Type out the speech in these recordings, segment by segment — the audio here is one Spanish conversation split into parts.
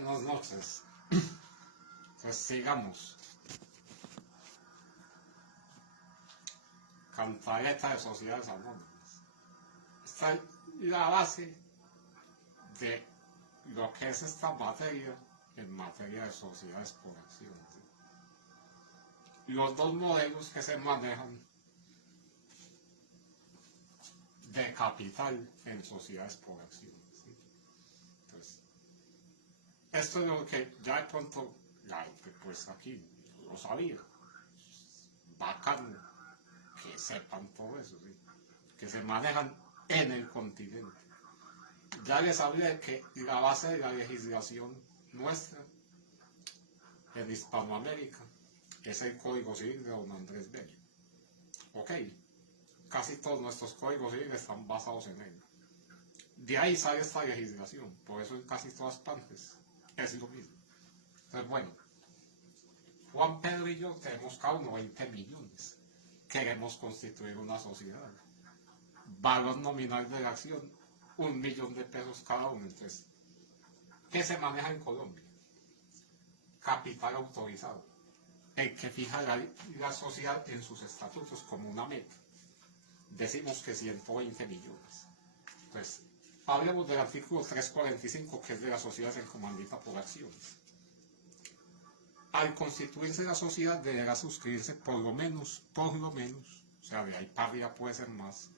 Buenas noches. Pues sigamos. Cantaleta de sociedades anónimas. Esta es la base de lo que es esta materia en materia de sociedades por acción. Los dos modelos que se manejan de capital en sociedades por acción. ¿Sí? Entonces, esto es lo que ya de pronto la gente pues aquí lo sabía. Bacano que sepan todo eso, ¿sí? Que se manejan en el continente. Ya les hablé que la base de la legislación nuestra en Hispanoamérica es el Código Civil de don Andrés Bello. Ok, casi todos nuestros códigos civiles están basados en él. De ahí sale esta legislación, por eso en casi todas partes es lo mismo. Entonces, bueno, Juan Pedro y yo tenemos cada uno 20 millones. Queremos constituir una sociedad. Valor nominal de la acción, 1 millón de pesos cada uno. Entonces, ¿qué se maneja en Colombia? Capital autorizado. El que fija la sociedad en sus estatutos como una meta. Decimos que 120 millones. Entonces, hablemos del artículo 345, que es de las sociedades en comandita por acciones. Al constituirse la sociedad deberá suscribirse por lo menos, o sea, de ahí para arriba puede ser más,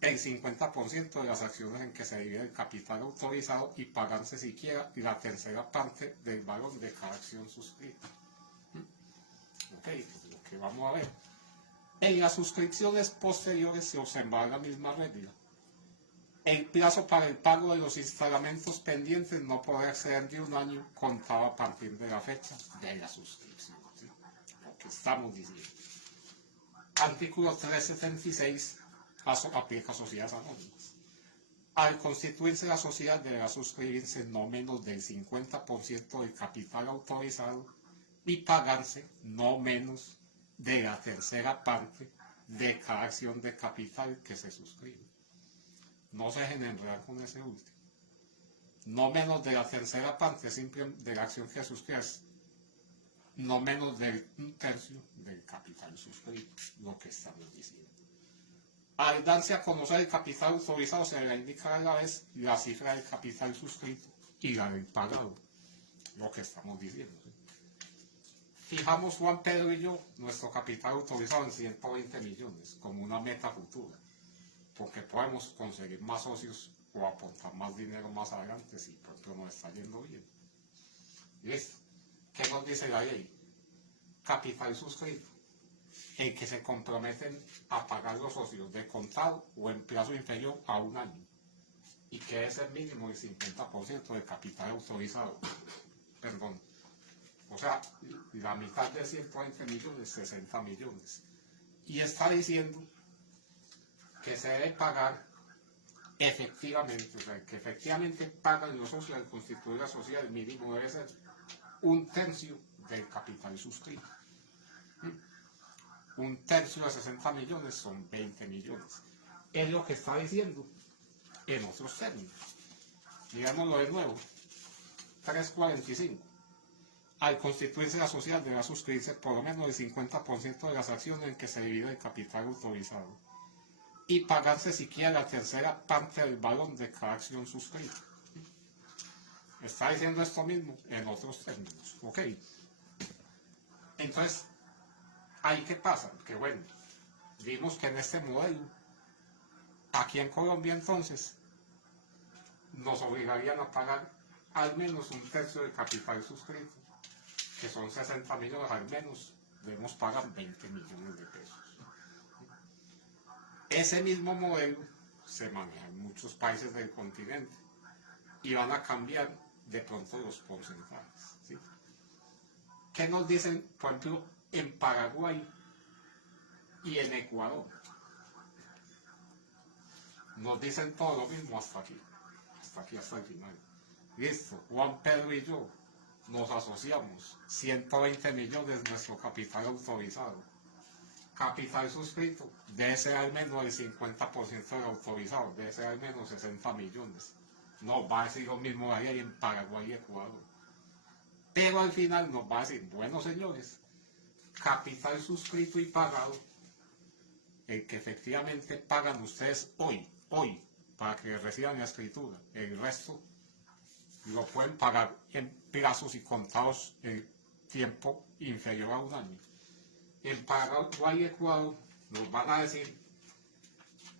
el 50% de las acciones en que se divide el capital autorizado y pagarse siquiera la tercera parte del valor de cada acción suscrita. Ok, pues lo que vamos a ver. En las suscripciones posteriores se observará la misma regla. El plazo para el pago de los instalamentos pendientes no podrá exceder de 1 año contado a partir de la fecha de la suscripción. ¿Sí? Lo que estamos diciendo. Artículo 376 aplica a sociedades anónimas. Al constituirse la sociedad deberá suscribirse no menos del 50% del capital autorizado y pagarse no menos de la tercera parte de cada acción de capital que se suscribe. No se dejen enredar con ese último. No menos de la tercera parte simple de la acción que suscribes, no menos del 1/3 del capital suscrito, lo que estamos diciendo. Al darse a conocer el capital autorizado se le indica a la vez la cifra del capital suscrito y la del pagado, lo que estamos diciendo. ¿Sí? Fijamos Juan Pedro y yo nuestro capital autorizado en 120 millones como una meta futura, porque podemos conseguir más socios o aportar más dinero más adelante si por ejemplo nos está yendo bien. ¿Listo? ¿Qué nos dice la ley? Capital suscrito. En que se comprometen a pagar los socios de contado o en plazo inferior a 1 año y que es el mínimo del 50% del capital autorizado. Perdón. O sea, la mitad de 120 millones, 60 millones. Y está diciendo que se debe pagar efectivamente, o sea, que efectivamente pagan los socios al constituir la sociedad, el mínimo debe ser 1/3 del capital suscrito. 1/3 de 60 millones son 20 millones. Es lo que está diciendo en otros términos. Digámoslo de nuevo. 345. Al constituirse la sociedad deberá suscribirse por lo menos el 50% de las acciones en que se divide el capital autorizado y pagarse siquiera la tercera parte del valor de cada acción suscrita. Está diciendo esto mismo en otros términos. ¿Ok? Entonces, ¿ahí qué pasa? Que bueno, vimos que en este modelo, aquí en Colombia entonces, nos obligarían a pagar al menos 1/3 del capital suscrito, que son 60 millones, al menos debemos pagar 20 millones de pesos. Ese mismo modelo se maneja en muchos países del continente y van a cambiar de pronto los porcentajes. ¿Sí? ¿Qué nos dicen, por ejemplo, en Paraguay y en Ecuador? Nos dicen todo lo mismo hasta aquí, hasta el final. Listo, Juan Pedro y yo nos asociamos, 120 millones nuestro capital autorizado. Capital suscrito debe ser al menos el 50% del autorizado, debe ser al menos 60 millones. No, va a decir lo mismo ahí en Paraguay y Ecuador. Pero al final nos va a decir, bueno señores, capital suscrito y pagado, el que efectivamente pagan ustedes hoy, para que reciban la escritura. El resto lo pueden pagar en plazos y contados en tiempo inferior a un año. En Paraguay y Ecuador nos van a decir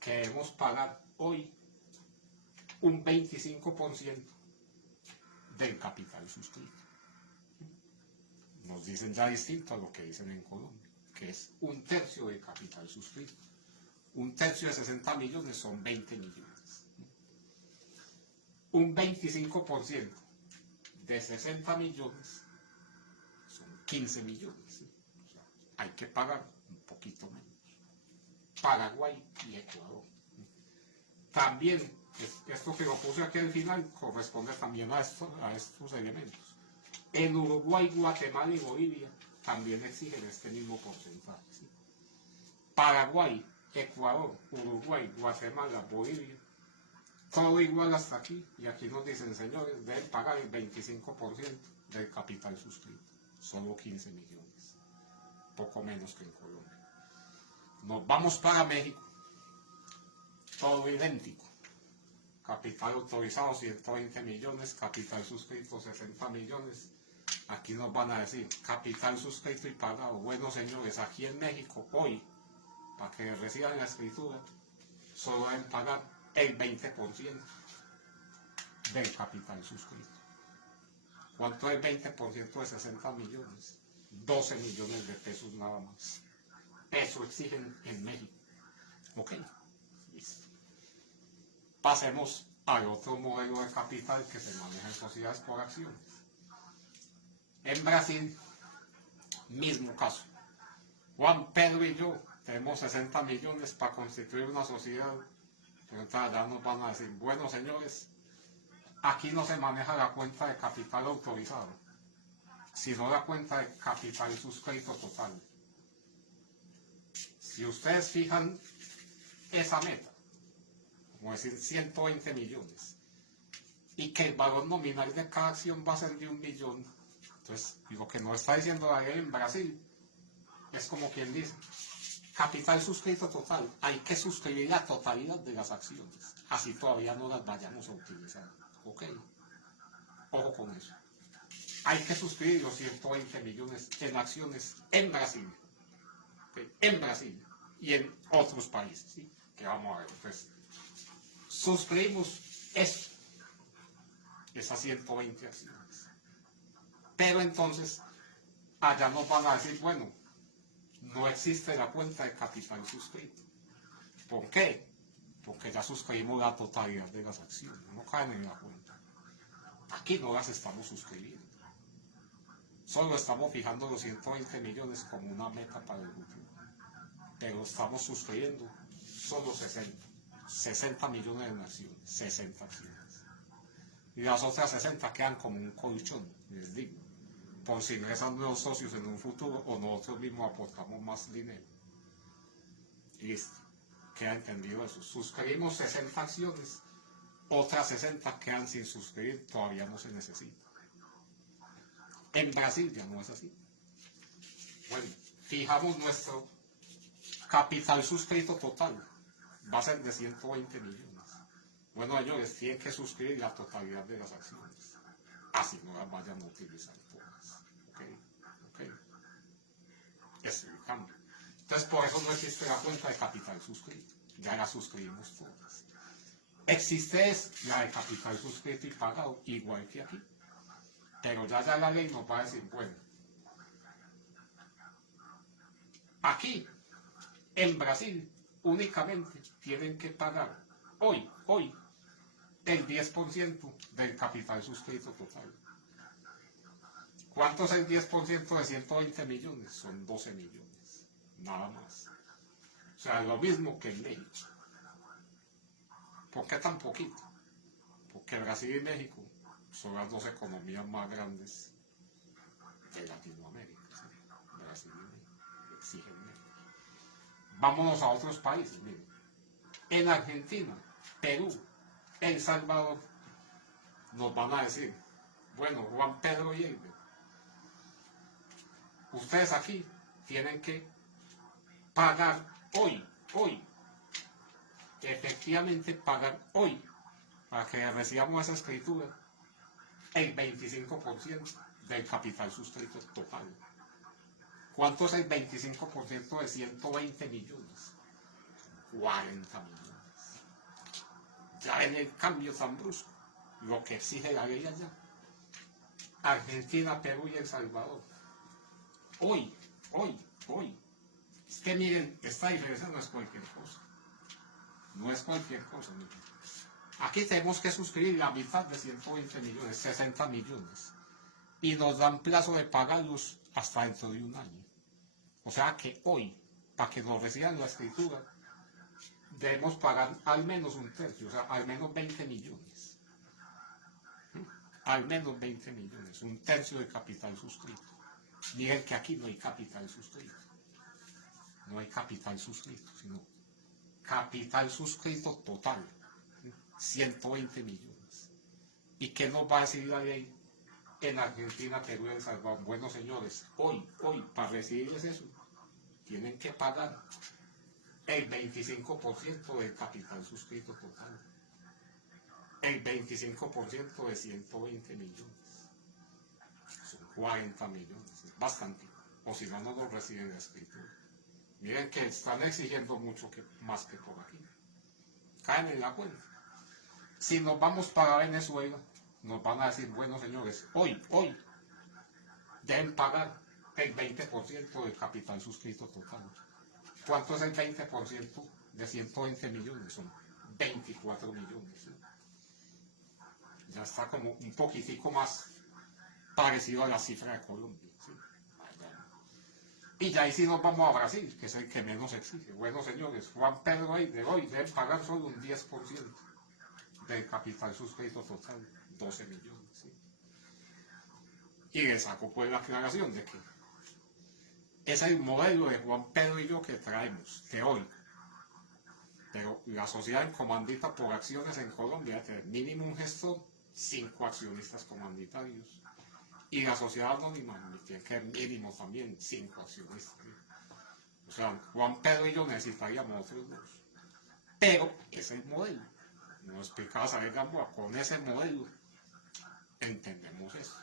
que debemos pagar hoy un 25% del capital suscrito. Nos dicen ya distinto a lo que dicen en Colombia, que es un tercio del capital suscrito. Un tercio de 60 millones son 20 millones. Un 25% de 60 millones son 15 millones. O sea, hay que pagar un poquito menos. Paraguay y Ecuador. También, esto que lo puse aquí al final corresponde también a estos elementos. En Uruguay, Guatemala y Bolivia también exigen este mismo porcentaje. ¿Sí? Paraguay, Ecuador, Uruguay, Guatemala, Bolivia, todo igual hasta aquí. Y aquí nos dicen, señores, deben pagar el 25% del capital suscrito. Solo 15 millones. Poco menos que en Colombia. Nos vamos para México. Todo idéntico. Capital autorizado 120 millones, capital suscrito 60 millones. Aquí nos van a decir, capital suscrito y pagado. Bueno, señores, aquí en México, hoy, para que reciban la escritura, solo deben pagar el 20% del capital suscrito. ¿Cuánto es el 20% de 60 millones? 12 millones de pesos nada más. Eso exigen en México. ¿Ok? Listo. Pasemos al otro modelo de capital que se maneja en sociedades por acciones. En Brasil, mismo caso. Juan Pedro y yo tenemos 60 millones para constituir una sociedad. Pero entonces ya nos van a decir, bueno señores, aquí no se maneja la cuenta de capital autorizado, sino la cuenta de capital suscrito total. Si ustedes fijan esa meta, como decir 120 millones, y que el valor nominal de cada acción va a ser de 1 millón, entonces lo que nos está diciendo la ley en Brasil es como quien dice, capital suscrito total, hay que suscribir la totalidad de las acciones, así todavía no las vayamos a utilizar. ¿Ok? Ojo con eso. Hay que suscribir los 120 millones en acciones en Brasil. ¿Okay? En Brasil y en otros países. ¿Sí? Que vamos a ver. Entonces, suscribimos eso, esas 120 acciones. Pero entonces, allá nos van a decir, bueno, no existe la cuenta de capital suscrito. ¿Por qué? Porque ya suscribimos la totalidad de las acciones, no caen en la cuenta. Aquí no las estamos suscribiendo. Solo estamos fijando los 120 millones como una meta para el futuro. Pero estamos suscribiendo solo 60 millones en acciones, 60 acciones. Y las otras 60 quedan como un colchón, les digo, por si ingresan nuevos socios en un futuro o nosotros mismos aportamos más dinero. Listo, queda entendido eso. Suscribimos 60 acciones, otras 60 quedan sin suscribir, todavía no se necesita. En Brasil ya no es así. Bueno, fijamos nuestro capital suscrito total, va a ser de 120 millones. Bueno, ellos tienen que suscribir la totalidad de las acciones, así no las vayan a utilizar todas. ¿Ok? ¿Ok? Ese es el cambio. Entonces, por eso no existe la cuenta de capital suscrito, ya la suscribimos todas. Existe la de capital suscrito y pagado, igual que aquí. Pero ya la ley nos va a decir, bueno, aquí, en Brasil, únicamente tienen que pagar hoy, el 10% del capital suscrito total. ¿Cuánto es el 10% de 120 millones? Son 12 millones, nada más. O sea, lo mismo que en México. ¿Por qué tan poquito? Porque Brasil y México son las dos economías más grandes de Latinoamérica. ¿Sí? Brasil y México exigen menos. Vámonos a otros países. Miren. En Argentina, Perú, El Salvador, nos van a decir, bueno, Juan Pedro y Elber, ustedes aquí tienen que pagar hoy, efectivamente pagar hoy, para que recibamos esa escritura, el 25% del capital suscrito total. ¿Cuánto es el 25% de 120 millones? 40 millones. Ya en el cambio tan brusco, lo que exige la ley allá. Argentina, Perú y El Salvador. Hoy. Es que miren, esta diferencia no es cualquier cosa. No es cualquier cosa. Miren. Aquí tenemos que suscribir la mitad de 120 millones, 60 millones. Y nos dan plazo de pagarlos hasta dentro de un año. O sea que hoy, para que nos reciban la escritura, debemos pagar al menos un tercio, o sea, al menos 20 millones. Al menos 20 millones, un tercio de capital suscrito. Miren que aquí no hay capital suscrito. No hay capital suscrito, sino capital suscrito total. 120 millones. ¿Y qué nos va a decir la ley en Argentina, Perú y El Salvador? Bueno, señores, hoy, para recibirles eso, tienen que pagar el 25% del capital suscrito total. El 25% de 120 millones. Son 40 millones, es bastante. O si no, no lo reciben la escritura. Miren que están exigiendo mucho más que por aquí. Caen en la cuenta. Si nos vamos para Venezuela, nos van a decir, bueno, señores, hoy, deben pagar el 20% del capital suscrito total. ¿Cuánto es el 20% de 120 millones? Son 24 millones. ¿Sí? Ya está como un poquitico más parecido a la cifra de Colombia. ¿Sí? Y ya ahí sí nos vamos a Brasil, que es el que menos exige. Bueno, señores, Juan Pedro de hoy deben pagar solo un 10% del capital suscrito total, 12 millones. ¿Sí? Y le saco pues la aclaración de que es el modelo de Juan Pedro y yo que traemos, teórico. Pero la sociedad comandita por acciones en Colombia tiene mínimo un gestor, 5 accionistas comanditarios. Y la sociedad anónima tiene que mínimo también 5 accionistas. O sea, Juan Pedro y yo necesitaríamos otros 2. Pero es el modelo. Nos explicaba Saber Gamboa, con ese modelo entendemos eso.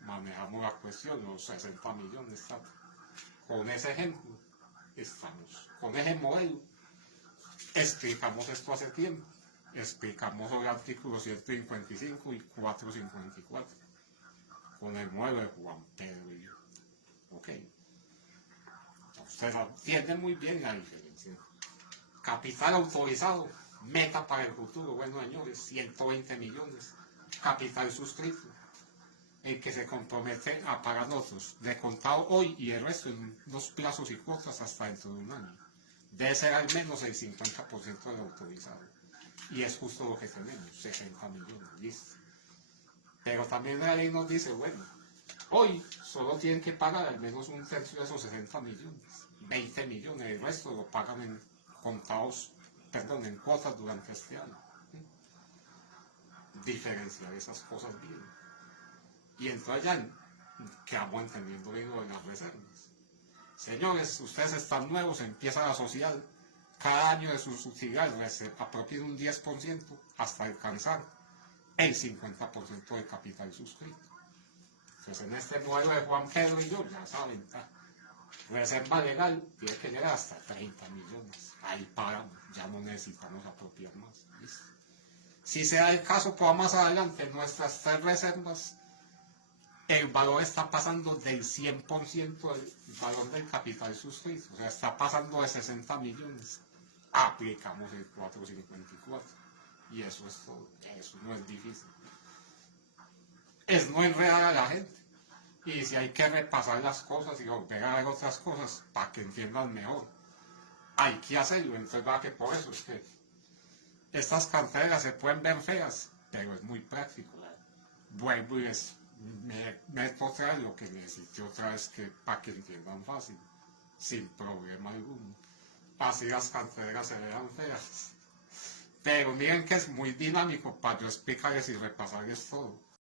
Manejamos la cuestión, los 60 millones. ¿sabes? Con ese ejemplo estamos. Con ese modelo explicamos esto hace tiempo. Explicamos el artículo 155 y 454 con el modelo de Juan Pedro y yo. Ok. Ustedes entienden muy bien la diferencia. Capital autorizado, meta para el futuro, bueno señores, 120 millones. Capital suscrito, el que se compromete a pagar nosotros, de contado hoy y el resto en unos plazos y cuotas hasta dentro de un año. Debe ser al menos el 50% del autorizado. Y es justo lo que tenemos, 60 millones, listo. Pero también la ley nos dice, bueno, hoy solo tienen que pagar al menos un tercio de esos 60 millones, 20 millones, el resto lo pagan en contados, en cuotas durante este año. Diferenciar esas cosas bien. Y entonces ya quedamos entendiendo bien lo de las reservas. Señores, ustedes están nuevos, empieza la sociedad, cada año de sus subsidiarios se apropia un 10% hasta alcanzar el 50% de capital suscrito. Entonces en este modelo de Juan Pedro y yo, ya saben, reserva legal tiene que llegar hasta 30 millones. Ahí paramos, ya no necesitamos apropiar más. ¿Listo? Si se da el caso, pues más adelante, nuestras 3 reservas, el valor está pasando del 100% del valor del capital suscrito. O sea, está pasando de 60 millones. Aplicamos el 454. Y eso es todo. Eso no es difícil. Es no enredar a la gente. Y si hay que repasar las cosas y volver a ver otras cosas para que entiendan mejor, hay que hacerlo. Entonces va que por eso es que estas carteras se pueden ver feas, pero es muy práctico. Vuelvo y me meto otra vez lo que necesito otra vez para que entiendan fácil, sin problema alguno. Así las carteras se vean feas. Pero miren que es muy dinámico para yo explicarles y repasarles todo.